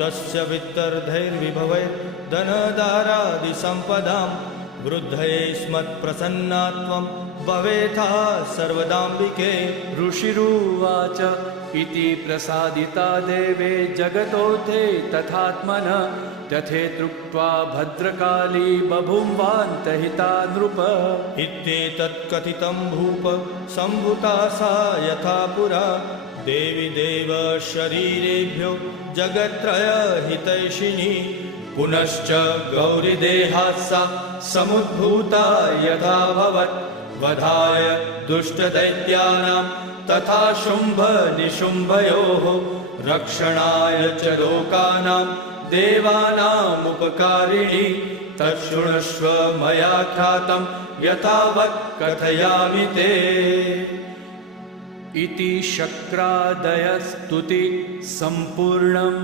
तस्य वित्तर्धैर्विभवैर्धनदारादिसम्पदां वृद्धये स्मत्प्रसन्नात्वं भवेथा सर्वदाम्बिके। ऋषिरुवाच इति प्रसादिता देवे जगतोऽथे तथात्मनः तथेत्युक्त्वा भद्रकाली बभूवान्तहिता नृप। इत्येतत् कथितं भूप सम्भूता सा यथा पुरा देवी देव शरीरेभ्यो जगत्त्रयहितैषिणी। पुनश्च गौरीदेहात् सा समुद्भूता यथाभवत् वधाय दुष्टदैत्यानां तथा शुम्भनिशुम्भयोः रक्षणाय च लोकानां देवानामुपकारिणी। तच्छृणुष्व मया ख्यातं यथावत् कथयामि ते। इति शक्रादयस्तुति सम्पूर्णम्।